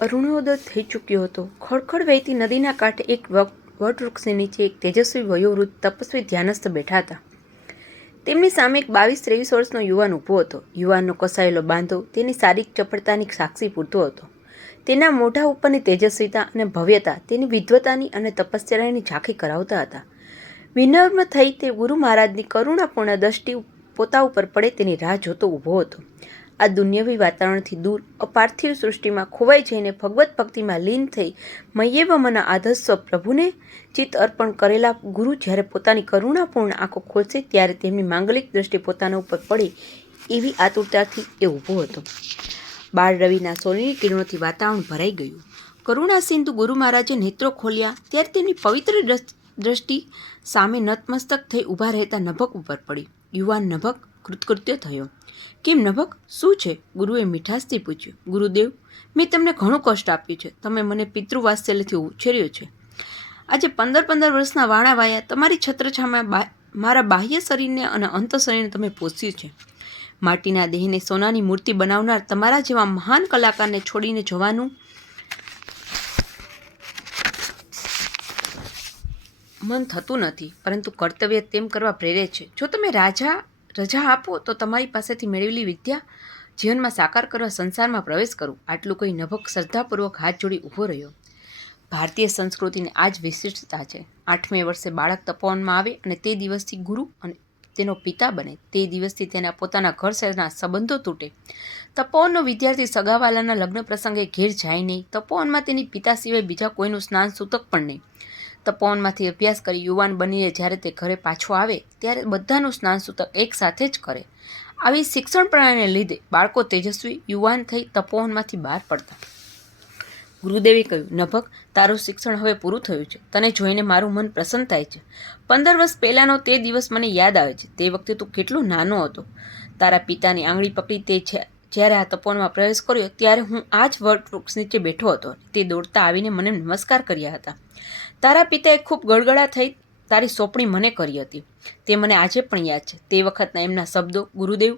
અરુણોદય થઈ ચૂક્યો હતો. ખળખળ વહેતી નદીના કાંઠે એક વટવૃક્ષની નીચે એક તેજસ્વી વયોવૃદ્ધ તપસ્વી ધ્યાનસ્થ બેઠા હતા. તેમની સામે એક 22-23 વર્ષનો યુવાન ઊભો હતો. યુવાનનો કસાયેલો બાંધો તેની શારીરિક ચપળતાની સાક્ષી પૂરતો હતો. તેના મોઢા ઉપરની તેજસ્વીતા અને ભવ્યતા તેની વિદ્વતાની અને તપશ્ચર્યાની ઝાંખી કરાવતા હતા. વિનમ્ર થઈ તે ગુરુ મહારાજની કરુણાપૂર્ણ દ્રષ્ટિ પોતા ઉપર પડે તેની રાહ જોતો ઊભો હતો. આ દુન્યવી વાતાવરણથી દૂર અપાર્થિવ સૃષ્ટિમાં ખોવાઈ જઈને ભગવત ભક્તિમાં લીન થઈ મય્યેવ મના આધસ્વ પ્રભુને ચિત્ત અર્પણ કરેલા ગુરુ જ્યારે પોતાની કરુણાપૂર્ણ આંખો ખોલશે ત્યારે તેમની માંગલિક દ્રષ્ટિ પોતાના ઉપર પડે એવી આતુરતાથી એ ઊભો હતો. બાળ રવિના સોનેરી કિરણોથી વાતાવરણ ભરાઈ ગયું. કરુણા સિંધુ ગુરુ મહારાજે નેત્રો ખોલ્યા ત્યારે તેમની પવિત્ર દ્રષ્ટિ સામે નતમસ્તક થઈ ઊભા રહેતા નભક ઉપર પડી. યુવાન નભક કૃતકૃત્ય થયો. કેમ નભક, શું છે? ગુરુએ મીઠાશથી પૂછ્યું. ગુરુદેવ, મેં તમને ઘણું કષ્ટ આપ્યું છે. તમે મને પિતૃવાત્સલ્યથી ઉછેર્યો છે. આજે 15 વર્ષના વાણા વાયા તમારી છત્રછામાં મારા બાહ્ય શરીરને અને અંત શરીરને તમે પોષ્યું છે. માટીના દેહને સોનાની મૂર્તિ બનાવનાર તમારા જેવા મહાન કલાકારને છોડીને જવાનું મન થતું નથી, પરંતુ કર્તવ્ય તેમ કરવા પ્રેરે છે. જો તમે રજા આપો તો તમારી પાસેથી મેળવેલી વિદ્યા જીવનમાં સાકાર કરવા સંસારમાં પ્રવેશ કરું. આટલું કહી નભક શ્રદ્ધાપૂર્વક હાથ જોડી ઊભો રહ્યો. ભારતીય સંસ્કૃતિની આ જ વિશિષ્ટતા છે. 8મે વર્ષે બાળક તપોવનમાં આવે અને તે દિવસથી ગુરુ અને તેનો પિતા બને તે દિવસથી તેના પોતાના ઘર સાથેના સંબંધો તૂટે. તપોવનનો વિદ્યાર્થી સગાવાલાના લગ્ન પ્રસંગે ઘેર જાય નહીં. તપોવનમાં તેની પિતા સિવાય બીજા કોઈનું સ્નાન સૂતક પણ નહીં. તપોવનમાંથી અભ્યાસ કરી યુવાન બનીને જ્યારે તે ઘરે પાછો આવે ત્યારે બધાનું સ્નાન સૂતક એક સાથે જ કરે. આવી શિક્ષણ પ્રણાલીને લીધે બાળકો તેજસ્વી યુવાન થઈ તપોવનમાંથી બહાર પડતા. ગુરુદેવે કહ્યું, નભક, તારું શિક્ષણ હવે પૂરું થયું છે. તને જોઈને મારું મન પ્રસન્ન થાય છે. 15 વર્ષ પહેલાંનો તે દિવસ મને યાદ આવે છે. તે વખતે તું કેટલો નાનો હતો. તારા પિતાની આંગળી પકડી તે જ્યારે આ તપોવનમાં પ્રવેશ કર્યો ત્યારે હું આ જ વટવૃક્ષ નીચે બેઠો હતો. તે દોડતા આવીને મને નમસ્કાર કર્યા હતા. તારા પિતાએ ખૂબ ગળગળા થઈ તારી સોંપણી મને કરી હતી. તે મને આજે પણ યાદ છે. તે વખતના એમના શબ્દો, ગુરુદેવ,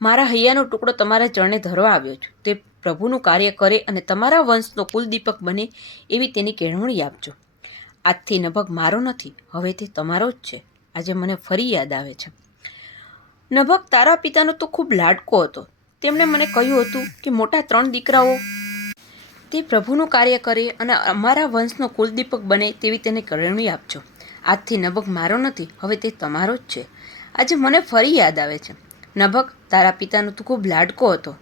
મારા હૈયાનો ટુકડો તમારા ચરણે ધરવા આવ્યો છું. તે પ્રભુનું કાર્ય કરે અને તમારા વંશનો કુલદીપક બને એવી તેની કેળવણી આપજો. આજથી નભક મારો નથી, હવે તે તમારો જ છે. આજે મને ફરી યાદ આવે છે. નભક, તારા પિતાનો તો ખૂબ લાડકો હતો. તેમણે મને કહ્યું હતું કે મોટા 3 દીકરાઓ તે પ્રભુનું કાર્ય કરે અને અમારા વંશનો કુલદીપક બને તેવી તેને કેળવણી આપજો. આજથી નભક મારો નથી, હવે તે તમારો જ છે. આજે મને ફરી યાદ આવે છે. નભક, તારા પિતાનો તો ખૂબ લાડકો હતો.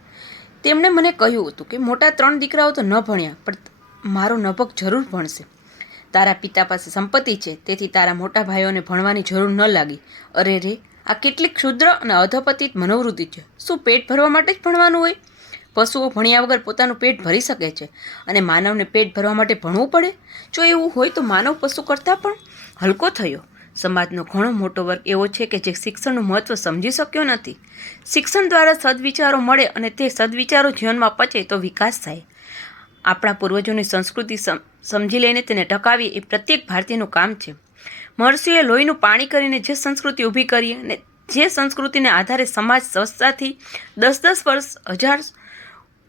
તેમણે મને કહ્યું હતું કે મોટા 3 દીકરાઓ તો ન ભણ્યા પણ મારો નભક જરૂર ભણશે. તારા પિતા પાસે સંપત્તિ છે તેથી તારા મોટા ભાઈઓને ભણવાની જરૂર ન લાગી. અરે રે, આ કેટલી ક્ષુદ્ર અને અધપતિત મનોવૃત્તિ છે. શું પેટ ભરવા માટે જ ભણવાનું હોય? પશુઓ ભણ્યા વગર પોતાનું પેટ ભરી શકે છે અને માનવને પેટ ભરવા માટે ભણવું પડે? જો એવું હોય તો માનવ પશુ કરતાં પણ હલકો થયો. સમાજનો ઘણો મોટો વર્ગ એવો છે કે જે શિક્ષણનું મહત્ત્વ સમજી શક્યો નથી. શિક્ષણ દ્વારા સદવિચારો મળે અને તે સદવિચારો જીવનમાં પચે તો વિકાસ થાય. આપણા પૂર્વજોની સંસ્કૃતિ સમજી લઈને તેને ટકાવી એ પ્રત્યેક ભારતીયનું કામ છે. મહર્ષિએ લોહીનું પાણી કરીને જે સંસ્કૃતિ ઊભી કરી અને જે સંસ્કૃતિને આધારે સમાજ સ્વચ્છતાથી 10-10 વર્ષ 1000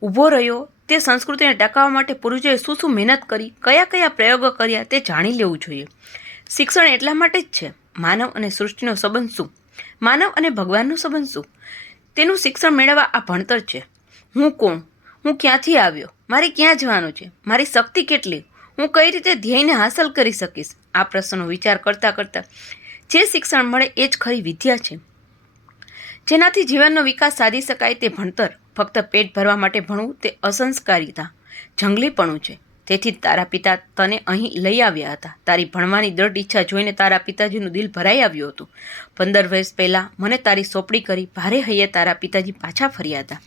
ઊભો રહ્યો તે સંસ્કૃતિને ટકાવવા માટે પૂર્વજોએ શું મહેનત કરી, કયા પ્રયોગો કર્યા તે જાણી લેવું જોઈએ. શિક્ષણ એટલા માટે જ છે. માનવ અને સૃષ્ટિનો સંબંધ શું? માનવ અને ભગવાનનો સંબંધ શું? તેનું શિક્ષણ મેળવવા આ ભણતર છે. હું કોણ? હું ક્યાંથી આવ્યો? મારે ક્યાં જવાનું છે? મારી શક્તિ કેટલી? હું કઈ રીતે ધ્યેયને હાંસલ કરી શકીશ? આ પ્રશ્નનો વિચાર કરતાં કરતાં જે શિક્ષણ મળે એ જ ખરી વિદ્યા છે. જેનાથી જીવનનો વિકાસ સાધી શકાય તે ભણતર. ફક્ત પેટ ભરવા માટે ભણવું તે અસંસ્કારિતા, જંગલીપણું છે. તેથી તારા પિતા તને અહીં લઈ આવ્યા હતા. તારી ભણવાની દૃઢ ઈચ્છા જોઈને તારા પિતાજીનું દિલ ભરાઈ આવ્યું હતું. 15 વર્ષ પહેલાં મને તારી સોંપણી કરી ભારે હૈયે તારા પિતાજી પાછા ફર્યા હતા.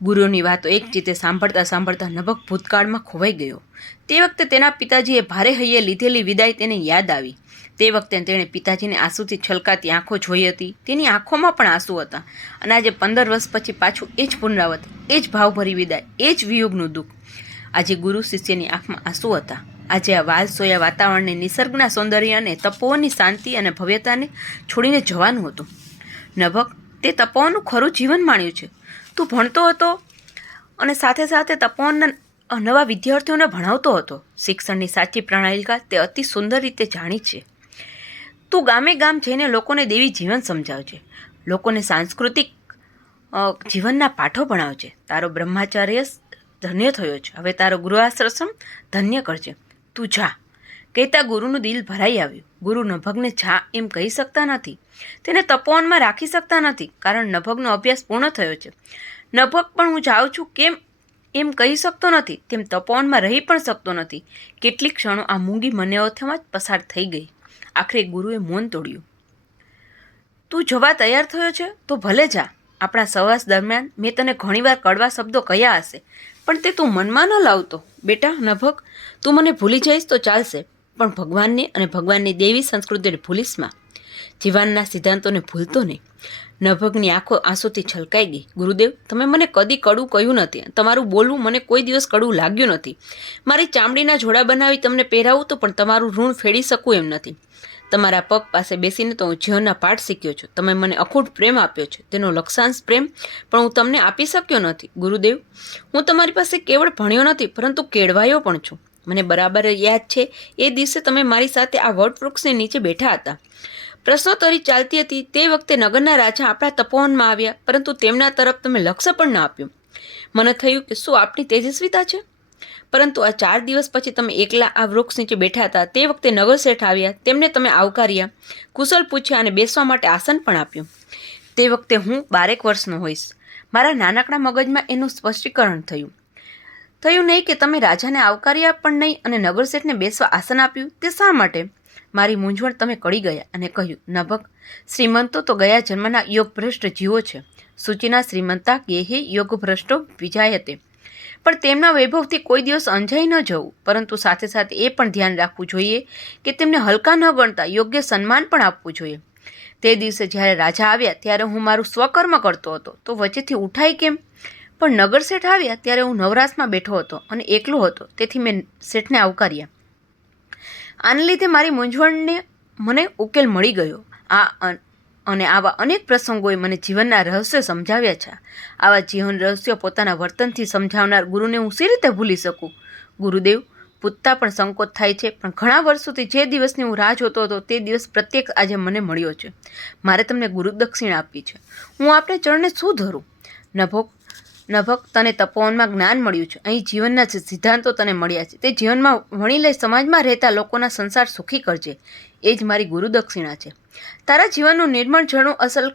ગુરુની વાતો એક ચિત્તે સાંભળતા નભક ભૂતકાળમાં ખોવાઈ ગયો. તે વખતે તેના પિતાજીએ ભારે હૈયે લીધેલી વિદાય તેને યાદ આવી. તે વખતે તેણે પિતાજીને આંસુથી છલકાતી આંખો જોઈ હતી. તેની આંખોમાં પણ આંસુ હતા. અને આજે 15 વર્ષ પછી પાછું એ જ પુનરાવર્ત, એ જ ભાવભરી વિદાય, એ જ વિયોગનું દુઃખ. આજે ગુરુ શિષ્યની આંખમાં આંસુ હતા. આજે આ વાલસોયા વાતાવરણને, નિસર્ગના સૌંદર્ય અને તપોવનની શાંતિ અને ભવ્યતાને છોડીને જવાનું હતું. નભક, તે તપોવનનું ખરું જીવન માણ્યું છે. તું ભણતો હતો અને સાથે સાથે તપોવનના નવા વિદ્યાર્થીઓને ભણાવતો હતો. શિક્ષણની સાચી પ્રણાલિકા તે અતિ સુંદર રીતે જાણી છે. તું ગામે ગામ જઈને લોકોને દેવી જીવન સમજાવજે, લોકોને સાંસ્કૃતિક જીવનના પાઠો ભણાવજે. તારો બ્રહ્માચાર્ય ધન્ય થયો છે, હવે તારો ગૃહાશ્રમ ધન્ય કરજે. તું જા, કહેતા ગુરુનું દિલ ભરાઈ આવ્યું. ગુરુ નભગને જા એમ કહી શકતા નથી, તેને તપોવનમાં રાખી શકતા નથી, કારણ નભગનો અભ્યાસ પૂર્ણ થયો છે. નભગ પણ હું જાઉં છું કેમ એમ કહી શકતો નથી, તેમ તપોવનમાં રહી પણ શકતો નથી. કેટલીક ક્ષણો આ મૂંગી મનેઓથમાં જ પસાર થઈ ગઈ. આખરે ગુરુએ મૌન તોડ્યું. તું જવા તૈયાર થયો છે તો ભલે જા. આપણા સહવાસ દરમિયાન મેં તને ઘણીવાર કડવા શબ્દો કહ્યા હશે, પણ તે તું મનમાં ન લાવતો. બેટા નભગ, તું મને ભૂલી જઈશ તો ચાલશે, પણ ભગવાનને અને ભગવાનની દેવી સંસ્કૃતિને ભૂલીશમાં. જીવનના સિદ્ધાંતોને ભૂલતો નહીં. નભગની આંખો આંસુથી છલકાઈ ગઈ. ગુરુદેવ, તમે મને કદી કડવું કહ્યું નથી. તમારું બોલવું મને કોઈ દિવસ કડવું લાગ્યું નથી. મારી ચામડીના જોડા બનાવી તમને પહેરાવું તો પણ તમારું ઋણ ફેડી શકું એમ નથી. તમારા પગ પાસે બેસીને તો હું જીવનના પાઠ શીખ્યો છું. તમે મને અખૂટ પ્રેમ આપ્યો છે, તેનો લક્ષાંશ પ્રેમ પણ હું તમને આપી શક્યો નથી. ગુરુદેવ, હું તમારી પાસે કેવળ ભણ્યો નથી, પરંતુ કેળવાયો પણ છું. મને બરાબર યાદ છે એ દિવસે તમે મારી સાથે આ વટવૃક્ષની નીચે બેઠા હતા. પ્રશ્નોત્તરી ચાલતી હતી. તે વખતે નગરના રાજા આપણા તપોવનમાં આવ્યા, પરંતુ તેમના તરફ તમે લક્ષ્ય પણ ન આપ્યું. મને થયું કે શું આપણી તેજસ્વીતા છે? પરંતુ આ 4 દિવસ પછી તમે એકલા આ વૃક્ષ નીચે બેઠા હતા. તે વખતે નગર શેઠ આવ્યા, તેમને તમે આવકાર્યા, કુશળ પૂછ્યા અને બેસવા માટે આસન પણ આપ્યું. તે વખતે હું 12 વર્ષનો હોઈશ. મારા નાનકડા મગજમાં એનું સ્પષ્ટીકરણ થયું નહીં કે તમે રાજાને આવકાર્યા પણ નહીં અને નગર શેઠને બેસવા આસન આપ્યું. તે શા માટે? મારી મૂંઝવણ તમે કળી ગયા અને કહ્યું, નભગ, શ્રીમંતો તો ગયા જન્મના યોગભ્રષ્ટ જીવો છે. સૂચિના શ્રીમંતા ગેહે યોગભ્રષ્ટો વિજાયતે. પણ તેમના વૈભવથી કોઈ દિવસ અંજાઈ ન જવું, પરંતુ સાથે સાથે એ પણ ધ્યાન રાખવું જોઈએ કે તેમને હલકા ન ગણતા યોગ્ય સન્માન પણ આપવું જોઈએ. તે દિવસે જ્યારે રાજા આવ્યા ત્યારે હું મારું સ્વકર્મ કરતો હતો, તો વચ્ચેથી ઉઠાઈ કેમ? પણ નગર શેઠ આવ્યા ત્યારે હું નવરાશમાં બેઠો હતો અને એકલો હતો, તેથી મેં શેઠને આવકાર્યા. આને લીધે મારી મૂંઝવણને મને ઉકેલ મળી ગયો. અને આવા અનેક પ્રસંગોએ મને જીવનના રહસ્યો સમજાવ્યા છે. આવા જીવન રહસ્યો પોતાના વર્તનથી સમજાવનાર ગુરુને હું સી રીતે ભૂલી શકું? ગુરુદેવ, પૂછતા પણ સંકોચ થાય છે, પણ ઘણા વર્ષોથી જે દિવસની હું રાહ જોતો હતો તે દિવસ પ્રત્યક્ષ આજે મને મળ્યો છે. મારે તમને ગુરુદક્ષિણા આપવી છે. હું આપણે ચરણે શું ધરું? નભગ, તને તપોવનમાં જ્ઞાન મળ્યું છે. અહીં જીવનના જે સિદ્ધાંતો તને મળ્યા છે તે જીવનમાં વણી લઈ સમાજમાં રહેતા લોકોના સંસાર સુખી કરજે. એ જ મારી ગુરુદક્ષિણા છે. તારા જીવનનું નિર્મળ ઝરણું અસલ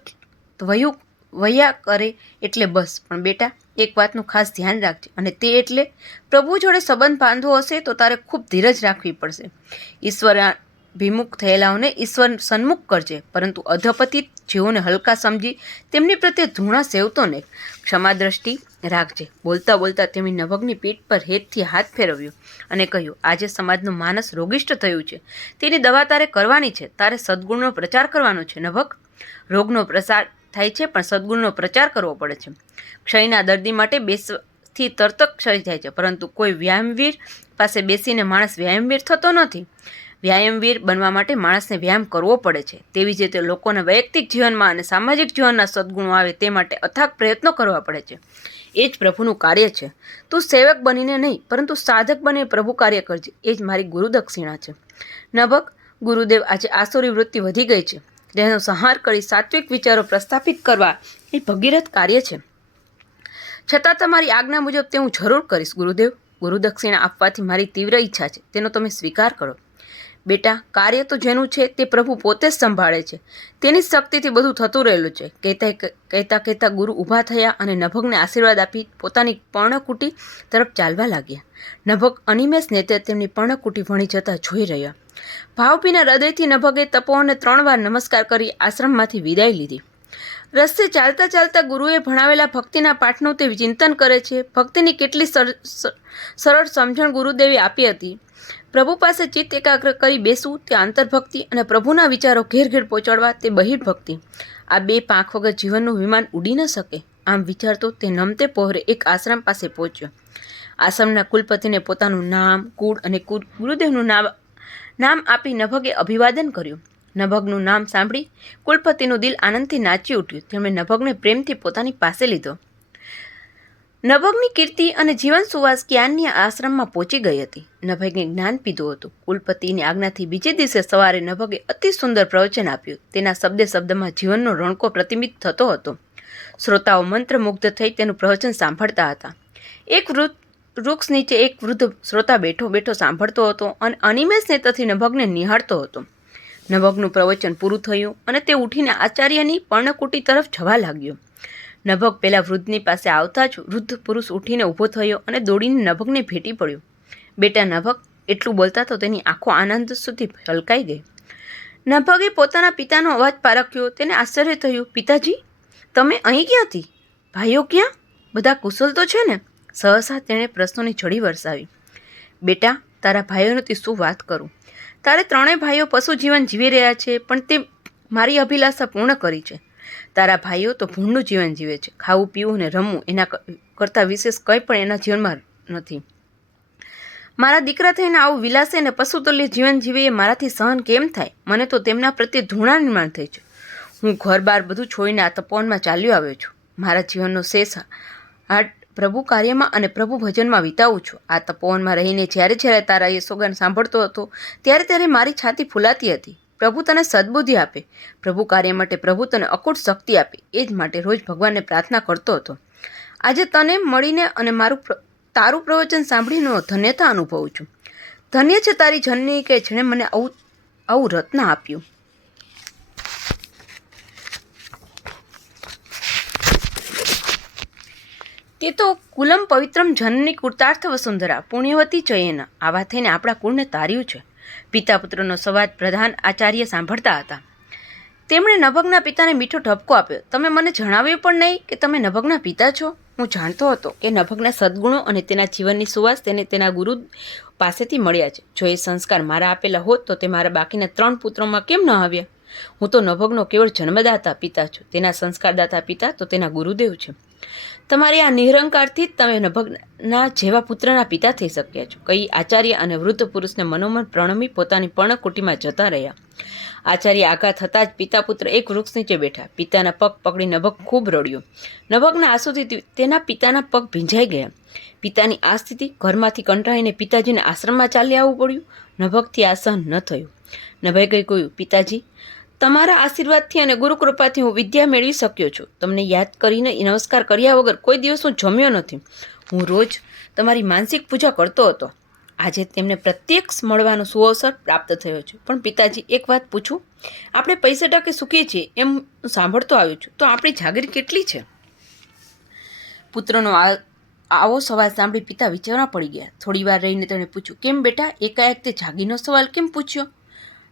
વહ્યા કરે એટલે બસ. પણ બેટા, એક વાતનું ખાસ ધ્યાન રાખજે, અને તે એટલે પ્રભુ જોડે સંબંધ બાંધવો હશે તો તારે ખૂબ ધીરજ રાખવી પડશે. ઈશ્વરાભિમુખ થયેલાઓને ઈશ્વર સન્મુખ કરજે, પરંતુ અધપતિત જેઓને હલકા સમજી તેમની પ્રત્યે ધૂણા સેવતો ને ક્ષમા દ્રષ્ટિ રાખજે. બોલતા બોલતા તેમની નભગની પીઠ પર હેતથી હાથ ફેરવ્યો અને કહ્યું, આજે સમાજનું માનસ રોગિષ્ટ થયું છે, તેની દવા તારે કરવાની છે. તારે સદ્ગુણનો પ્રચાર કરવાનો છે. નભગ, રોગનો પ્રસાર થાય છે પણ સદ્ગુણનો પ્રચાર કરવો પડે છે. ક્ષયના દર્દી માટે બેસથી તરત ક્ષય જાય છે, પરંતુ કોઈ વ્યાયામવીર પાસે બેસીને માણસ વ્યાયામવીર થતો નથી. વ્યાયામવીર બનવા માટે માણસને વ્યાયામ કરવો પડે છે. તેવી જ રીતે લોકોના વૈયક્તિક જીવનમાં અને સામાજિક જીવનના સદ્ગુણો આવે તે માટે અથાગ પ્રયત્નો કરવા પડે છે. એ જ પ્રભુનું કાર્ય છે. તું સેવક બનીને નહીં, પરંતુ સાધક બની પ્રભુ કાર્ય કરજે. એ જ મારી ગુરુદક્ષિણા છે. નભગ, ગુરુદેવ, આજે આસુરી વૃત્તિ વધી ગઈ છે. તેનો સંહાર કરી સાત્વિક વિચારો પ્રસ્થાપિત કરવા એ ભગીરથ કાર્ય છે. છતાં તમારી આજ્ઞા મુજબ તે હું જરૂર કરીશ. ગુરુદેવ, ગુરુદક્ષિણા આપવાથી મારી તીવ્ર ઈચ્છા છે, તેનો તમે સ્વીકાર કરો. બેટા, કાર્ય તો જેનું છે તે પ્રભુ પોતે જ સંભાળે છે. તેની શક્તિથી બધું થતું રહેલું છે. કહેતા ગુરુ ઊભા થયા અને નભગને આશીર્વાદ આપી પોતાની પર્ણકુટી તરફ ચાલવા લાગ્યા. નભગ અનિમેષ નેત્રે તેમની પર્ણકુટી વણી જતા જોઈ રહ્યા. ભાવભીના હૃદયથી નભગે તપોવનને 3 વાર નમસ્કાર કરી આશ્રમમાંથી વિદાય લીધી. રસ્તે ચાલતા ચાલતા ગુરુએ ભણાવેલા ભક્તિના પાઠનું તે ચિંતન કરે છે. ભક્તિની કેટલી સરળ સમજણ ગુરુદેવે આપી હતી. પ્રભુ પાસે ચિત્ત એકાગ્ર કરી બેસવું તે આંતરભક્તિ અને પ્રભુના વિચારો ઘેર ઘેર પહોંચાડવા તે બહિર્ભક્તિ. આ 2 પાંખ વગર જીવનનું વિમાન ઉડી ન શકે. આમ વિચારતો તે નમતે પહોરે એક આશ્રમ પાસે પહોંચ્યો. આશ્રમના કુલપતિને પોતાનું નામ, કુળ અને ગુરુદેવનું નામ આપી નભગે અભિવાદન કર્યું. નભગનું નામ સાંભળી કુલપતિનું દિલ આનંદથી નાચી ઉઠ્યું. તેમણે નભગને પ્રેમથી પોતાની પાસે લીધો. નભગની કીર્તિ અને જીવન સુવાસ જ્ઞાનની આશ્રમમાં પહોંચી ગઈ હતી. નભગે જ્ઞાન પીધું હતું. કુલપતિની આજ્ઞાથી બીજે દિવસે સવારે નભગે અતિ સુંદર પ્રવચન આપ્યું. તેના શબ્દે શબ્દમાં જીવનનો રણકો પ્રતિબિંબિત થતો હતો. શ્રોતાઓ મંત્રમુગ્ધ થઈ તેનું પ્રવચન સાંભળતા હતા. એક વૃક્ષ નીચે એક વૃદ્ધ શ્રોતા બેઠો બેઠો સાંભળતો હતો અને અનિમેષ નેત્રથી નભગને નિહાળતો હતો. નભગનું પ્રવચન પૂરું થયું અને તે ઉઠીને આચાર્યની પર્ણકુટી તરફ જવા લાગ્યો. નભગ પેલા વૃદ્ધની પાસે આવતા જ વૃદ્ધ પુરુષ ઉઠીને ઊભો થયો અને દોડીને નભગને ભેટી પડ્યો. બેટા નભગ, એટલું બોલતા તો તેની આંખો આનંદ સુધી છલકાઈ ગઈ. નભગે પોતાના પિતાનો અવાજ પારખ્યો. તેને આશ્ચર્ય થયું. પિતાજી, તમે અહીં ક્યાંથી? ભાઈઓ ક્યાં? બધા કુશલ તો છે ને? સહસા તેણે પ્રશ્નોની ઝડી વરસાવી. બેટા, તારા ભાઈઓથી શું વાત કરું? તારે ત્રણેય ભાઈઓ પશુ જીવન જીવી રહ્યા છે, પણ તે મારી અભિલાષા પૂર્ણ કરી છે. તારા ભાઈઓ તો ભૂંડનું જીવન જીવે છે. ખાવું, પીવું અને રમવું એના કરતાં વિશેષ કંઈ પણ એના જીવનમાં નથી. મારા દીકરા થઈને આવું વિલાસે અને પશુતુલ્ય જીવન જીવે એ મારાથી સહન કેમ થાય? મને તો તેમના પ્રત્યે ધૃણા નિર્માણ થઈ છે. હું ઘર બાર બધું છોડીને આ તપોવનમાં ચાલ્યો આવ્યો છું. મારા જીવનનો શેષ પ્રભુ કાર્યમાં અને પ્રભુ ભજનમાં વિતાવું છું. આ તપોવનમાં રહીને જ્યારે જ્યારે તારા યશોગાન સાંભળતો હતો ત્યારે ત્યારે મારી છાતી ફૂલાતી હતી. પ્રભુ તને સદબુદ્ધિ આપે, પ્રભુ કાર્ય માટે પ્રભુ તને અકૂટ શક્તિ આપે, એ જ માટે રોજ ભગવાનને પ્રાર્થના કરતો હતો. આજે તને મળીને અને તારું પ્રવચન સાંભળીને ધન્યતા અનુભવું છું. ધન્ય છે તારી જનની કે જેણે મને આવું રત્ન આપ્યું. તે તો કુલમ પવિત્રમ જનની કૃતાર્થ વસુંધરા પુણ્યવતી ચયેના. આવા થઈને આપણા કુળને તાર્યું છે. પિતા પુત્રનો સંવાદ પ્રધાન આચાર્ય સાંભળતા હતા. તેમણે નભગના પિતાને મીઠો ઠપકો આપ્યો. તમે મને જણાવ્યું પણ નહીં કે તમે નભગના પિતા છો. હું જાણતો હતો કે નભગના સદગુણો અને તેના જીવનની સુવાસ તેને તેના ગુરુ પાસેથી મળ્યા છે. જો એ સંસ્કાર મારા આપેલા હોત તો તે મારા બાકીના 3 પુત્રોમાં કેમ ન આવ્યા? હું તો નભગનો કેવળ જન્મદાતા પિતા છું. તેના સંસ્કારદાતા પિતા તો તેના ગુરુદેવ છે. તમારી આ નિરંકારથી જ તમે નભગના જેવા પુત્રના પિતા થઈ શક્યા છો, કહી આચાર્ય અને વૃદ્ધ પુરુષને મનોમન પ્રણમી પોતાની પર્ણકુટીમાં જતા રહ્યા. આચાર્ય આઘાત થતાં જ પિતા પુત્ર એક વૃક્ષ નીચે બેઠા. પિતાના પગ પકડી નભગ ખૂબ રડ્યો. નભગના આંસુથી તેના પિતાના પગ ભીંજાઈ ગયા. પિતાની આ સ્થિતિ ઘરમાંથી કંટાળીને પિતાજીને આશ્રમમાં ચાલી આવવું પડ્યું. નભગથી આ સહન ન થયું. નભગે કહ્યું, પિતાજી, તમારા આશીર્વાદથી અને ગુરુકૃપાથી હું વિદ્યા મેળવી શક્યો છું. તમને યાદ કરીને નમસ્કાર કર્યા વગર કોઈ દિવસ હું જમ્યો નથી. હું રોજ તમારી માનસિક પૂજા કરતો હતો. આજે તેમને પ્રત્યક્ષ મળવાનો સુઅવસર પ્રાપ્ત થયો છે. પણ પિતાજી, એક વાત પૂછું? આપણે પૈસે ટકે સુખીએ છીએ એમ હું સાંભળતો આવ્યો છું, તો આપણી જાગીર કેટલી છે? પુત્રનો આવો સવાલ સાંભળી પિતા વિચારવા પડી ગયા. થોડી વાર રહીને તેણે પૂછ્યું, કેમ બેટા, એકાએક તે જાગીરનો સવાલ કેમ પૂછ્યો?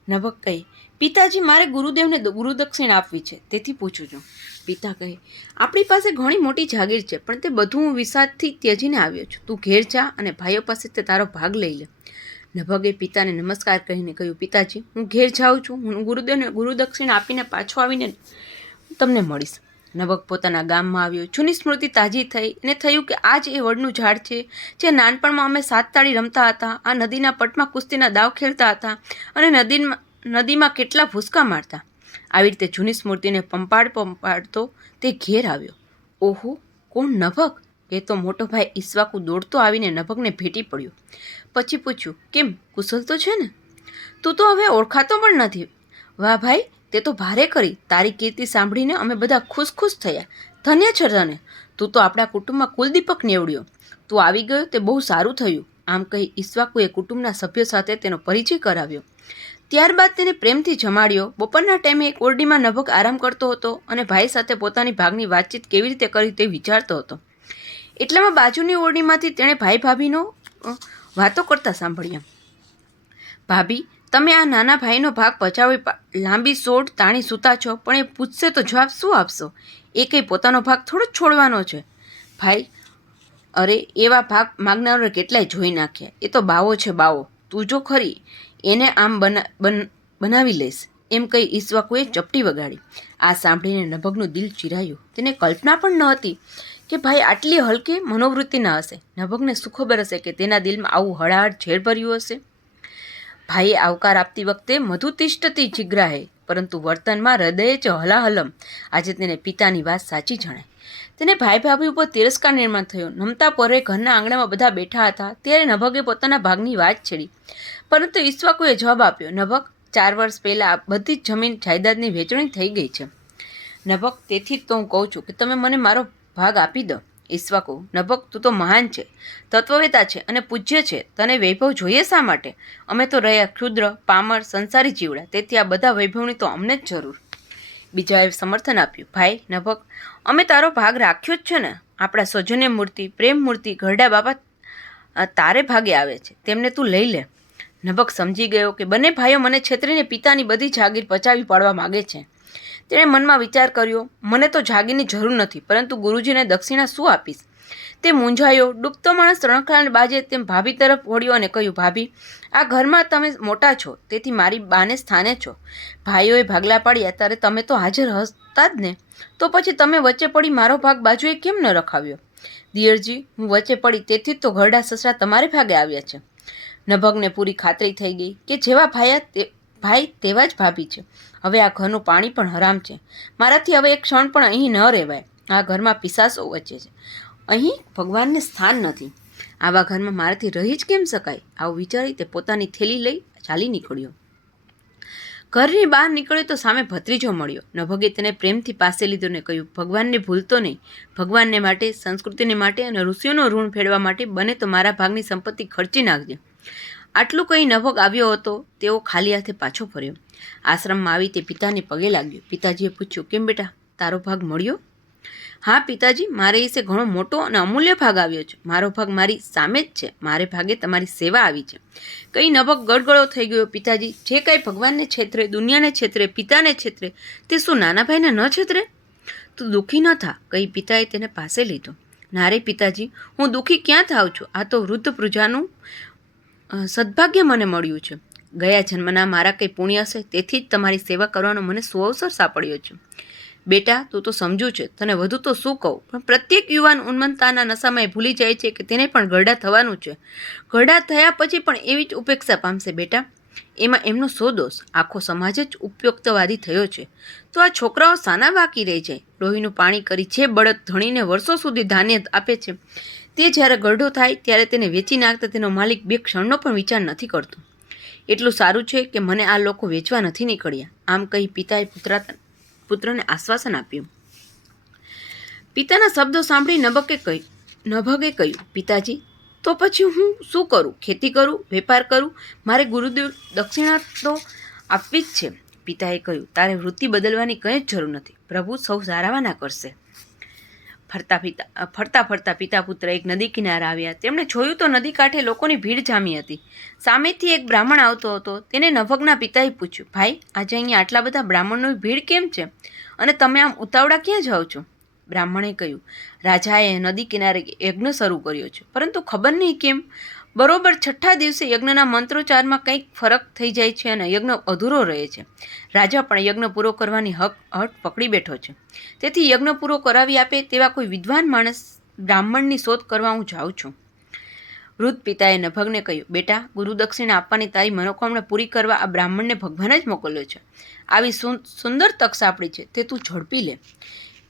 નભગ કહે, પિતાજી, મારે ગુરુદેવને ગુરુદક્ષિણા આપવી છે, તેથી પૂછું છું. પિતા કહે, આપણી પાસે ઘણી મોટી જાગીર છે, પણ તે બધું હું વિષાદથી ત્યજીને આવ્યો છું. તું ઘેર જા અને ભાઈઓ પાસે તે તારો ભાગ લઈ લે. નભગે પિતાને નમસ્કાર કહીને કહ્યું, પિતાજી, હું ઘેર જાઉં છું. હું ગુરુદેવને ગુરુદક્ષિણા આપીને પાછો આવીને તમને મળીશ. નભગ પોતાના ગામમાં આવ્યો. જૂની સ્મૃતિ તાજી થઈ અને થયું કે આ જ એ વડનું ઝાડ છે જે નાનપણમાં અમે 7 તાળી રમતા હતા. આ નદીના પટમાં કુસ્તીના દાવ ખેલતા હતા અને નદીમાં કેટલા ભૂસકા મારતા. આવી રીતે જૂની સ્મૃતિને પંપાડતો તે ઘેર આવ્યો. ઓહો, કોણ નભગ? એ તો મોટો ભાઈ ઈશ્વાકુ દોડતો આવીને નભગને ભેટી પડ્યો. પછી પૂછ્યું, કેમ, કુશલ તો છે ને? તું તો હવે ઓળખાતો પણ નથી. વાહ ભાઈ, તે તો ભારે કરી. તારી કીર્તિ સાંભળીને અમે બધા ખુશ થયા. ધન્ય છે તને. તું તો આપણા કુટુંબમાં કુલદીપક નીવડ્યો. તું આવી ગયો તે બહુ સારું થયું. આમ કહી ઈશ્વાકુએ કુટુંબના સભ્યો સાથે તેનો પરિચય કરાવ્યો. ત્યારબાદ તેને પ્રેમથી જમાડ્યો. બપોરના ટાઈમે એક ઓરડીમાં નભગ આરામ કરતો હતો અને ભાઈ સાથે પોતાની ભાગની વાતચીત કેવી રીતે કરી તે વિચારતો હતો. એટલામાં બાજુની ઓરડીમાંથી તેણે ભાઈ ભાભીનો વાતો કરતા સાંભળ્યા. ભાભી, તમે આ નાના ભાઈનો ભાગ પચાવી લાંબી સોટ તાણી સૂતા છો, પણ એ પૂછશે તો જવાબ શું આપશો? એ કંઈ પોતાનો ભાગ થોડો જ છોડવાનો છે. ભાઈ, અરે એવા ભાગ માગનારો કેટલાય જોઈ નાખ્યા. એ તો બાવો છે, બાવો. તું જો ખરી એને આમ બનાવી લઈશ, એમ કહી ઈશ્વાકુએ ચપટી વગાડી. આ સાંભળીને નભગનું દિલ ચિરાયું. તેને કલ્પના પણ ન હતી કે ભાઈ આટલી હલકી મનોવૃત્તિના હશે. નભગને શું ખબર હશે કે તેના દિલમાં આવું હળાહળ ઝેર ભર્યું હશે. ભાઈએ આવકાર આપતી વખતે મધુતિષ્ઠતી જિગ્રાહે, પરંતુ વર્તનમાં હૃદયે જ હલાહલમ. આજે તેને પિતાની વાત સાચી જણાય. તેને ભાઈ ભાભી ઉપર તિરસ્કાર નિર્માણ થયો. નમતા પરે ઘરના આંગણામાં બધા બેઠા હતા ત્યારે નભગે પોતાના ભાગની વાત છેડી, પરંતુ ઈશ્વાકુએ જવાબ આપ્યો, નભગ, 4 વર્ષ પહેલાં બધી જ જમીન જાયદાદની વહેંચણી થઈ ગઈ છે. નભગ, તેથી જ તો હું કહું છું કે તમે મને મારો ભાગ આપી દો. ઈશ્વાકુ, નભગ, તું તો મહાન છે, તત્વવેતા છે અને પૂજ્ય છે. તને વૈભવ જોઈએ શા માટે? અમે તો રહ્યા ક્ષુદ્ર, પામર, સંસારી જીવડા, તેથી આ બધા વૈભવની તો અમને જ જરૂર. બીજાએ સમર્થન આપ્યું, ભાઈ નભગ, અમે તારો ભાગ રાખ્યો જ છે ને. આપણા સૌજન્ય મૂર્તિ, પ્રેમ મૂર્તિ, ઘરડા બાપા તારે ભાગે આવે છે, તેમને તું લઈ લે. નભગ સમજી ગયો કે બંને ભાઈઓ મને છેતરીને પિતાની બધી જાગીર પચાવી પાડવા માગે છે. તેણે મનમાં વિચાર કર્યો, મને તો જાગીરની જરૂર નથી, પરંતુ ગુરુજીને દક્ષિણા શું આપીશ? તે મૂંઝાયો. ડૂબતો માણસ ત્રણખાને બાજે તેમ ભાભી તરફ વળ્યો અને કહ્યું, ભાભી, આ ઘરમાં તમે મોટા છો, તેથી મારી બાને સ્થાને છો. ભાઈઓએ ભાગલા પાડ્યા ત્યારે તમે તો હાજર હતા જ ને, તો પછી તમે વચ્ચે પડી મારો ભાગ બાજુએ કેમ ન રખાવ્યો? દિયરજી, હું વચ્ચે પડી તેથી જ તો ઘરડા સસરા તમારે ભાગે આવ્યા છે. નભગને પૂરી ખાતરી થઈ ગઈ કે જેવા ભાઈ તેવા જ ભાભી છે. હવે આ ઘરનું પાણી પણ હરામ છે. મારાથી હવે એક ક્ષણ પણ અહીં ન રહેવાય. આ ઘરમાં પિશાચો વચ્ચે છે, અહીં ભગવાનને સ્થાન નથી. આવા ઘરમાં મારાથી રહી જ કેમ શકાય? આવું વિચારી તે પોતાની થેલી લઈ ચાલી નીકળ્યો. ઘરની બહાર નીકળ્યો તો સામે ભત્રીજો મળ્યો. નભગે તેને પ્રેમથી પાસે લીધો ને કહ્યું, ભગવાનને ભૂલતો નહીં. ભગવાનને માટે, સંસ્કૃતિને માટે અને ઋષિઓનું ઋણ ફેરવા માટે બને તો મારા ભાગની સંપત્તિ ખર્ચી નાખજે. આટલું કહી નભગ આવ્યો હતો તેઓ ખાલી હાથે પાછો ફર્યો. આશ્રમમાં આવી તે પિતાને પગે લાગ્યો. પિતાજીએ પૂછ્યું, કેમ બેટા, તારો ભાગ મળ્યો? હા પિતાજી, મારે વિશે ઘણો મોટો અને અમૂલ્ય ભાગ આવ્યો છે. મારો ભાગ મારી સામે જ છે. મારે ભાગે તમારી સેવા આવી છે. કઈ નભગ ગળગળો થઈ ગયો. પિતાજી, જે કાંઈ ભગવાનને છેતરે, દુનિયાને છેતરે, પિતાને છેતરે, તે શું નાના ભાઈને ન છેતરે? તું દુઃખી ન થા, કહી પિતાએ તેને પાસે લીધો. ના રે પિતાજી, હું દુઃખી ક્યાં થાઉં છું? આ તો વૃદ્ધ પ્રજાનું સદભાગ્ય મને મળ્યું છે. ગયા જન્મના મારા કંઈ પુણ્ય હશે, તેથી જ તમારી સેવા કરવાનો મને સુઅવસર સાંપડ્યો છે. બેટા, તું તો સમજુ છે, તને વધુ તો શું કહું, પણ પ્રત્યેક યુવાન ઉન્મત્તતાના નશામાં એ ભૂલી જાય છે કે તેને પણ ઘરડા થવાનું છે. ઘરડા થયા પછી પણ એવી જ ઉપેક્ષા પામશે. બેટા, એમાં એમનો શો દોષ? આખો સમાજ જ ઉપયુક્તવાદી થયો છે, તો આ છોકરાઓ સાના બાકી રહી જાય? લોહીનું પાણી કરી જે બળદ ધણીને વર્ષો સુધી ધાન્ય આપે છે, તે જ્યારે ગરઢો થાય ત્યારે તેને વેચી નાખતા તેનો માલિક બે ક્ષણનો પણ વિચાર નથી કરતો. એટલું સારું છે કે મને આ લોકો વેચવા નથી નીકળ્યા. આમ કહી પિતાએ પુત્રને આશ્વાસન આપ્યું. પિતાના શબ્દો સાંભળી નભગે કહ્યું, પિતાજી, તો પછી હું શું કરું? ખેતી કરું, વેપાર કરું? મારે ગુરુદેવ દક્ષિણા તો આપવી જ છે. પિતાએ કહ્યું, તારે વૃત્તિ બદલવાની કંઈ જ જરૂર નથી. પ્રભુ સૌ સારાવાના કરશે. ફરતા ફરતા પિતા પુત્ર એક નદી કિનારે આવ્યા. તેમણે જોયું તો નદી કાંઠે લોકોની ભીડ જામી હતી. સામેથી એક બ્રાહ્મણ આવતો હતો. તેને નભગના પિતાએ પૂછ્યું, ભાઈ, આજે અહીંયા આટલા બધા બ્રાહ્મણોની ભીડ કેમ છે? અને તમે આમ ઉતાવળા ક્યાં જાઓ છો? બ્રાહ્મણે કહ્યું, રાજાએ નદી કિનારે યજ્ઞ શરૂ કર્યો છે, પરંતુ ખબર નહીં કેમ બરોબર 6ઠ્ઠા દિવસે યજ્ઞના મંત્રોચ્ચારમાં કંઈક ફરક થઈ જાય છે અને યજ્ઞ અધૂરો રહે છે. રાજા પણ યજ્ઞ પૂરો કરવાની હટ પકડી બેઠો છે. તેથી યજ્ઞ પૂરો કરાવી આપે તેવા કોઈ વિદ્વાન માણસ બ્રાહ્મણની શોધ કરવા હું જાઉં છું. વૃદ્ધ પિતાએ નભગને કહ્યું, બેટા, ગુરુ દક્ષિણા આપવાની તારી મનોકામના પૂરી કરવા આ બ્રાહ્મણને ભગવાને જ મોકલ્યો છે. આવી સુંદર તક સાંપડી છે, તે તું ઝડપી લે.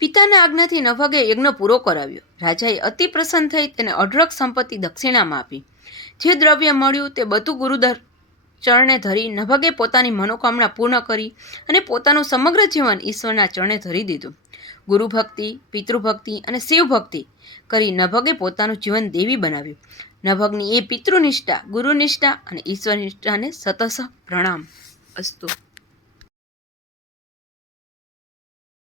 પિતાના આજ્ઞાથી નભગે યજ્ઞ પૂરો કરાવ્યો. રાજાએ અતિ પ્રસન્ન થઈ તેને અઢળક સંપત્તિ દક્ષિણામાં આપી. જે દ્રવ્ય મળ્યું તે બધું ગુરુદર ચરણે ધરી નભગે પોતાની મનોકામના પૂર્ણ કરી અને પોતાનું સમગ્ર જીવન ઈશ્વરના ચરણે ધરી દીધું. ગુરુભક્તિ, પિતૃભક્તિ અને શિવભક્તિ કરી નભગે પોતાનું જીવન દેવી બનાવ્યું. નભગની એ પિતૃનિષ્ઠા, ગુરુનિષ્ઠા અને ઈશ્વરનિષ્ઠાને સતઃ પ્રણામ અસ્તુ.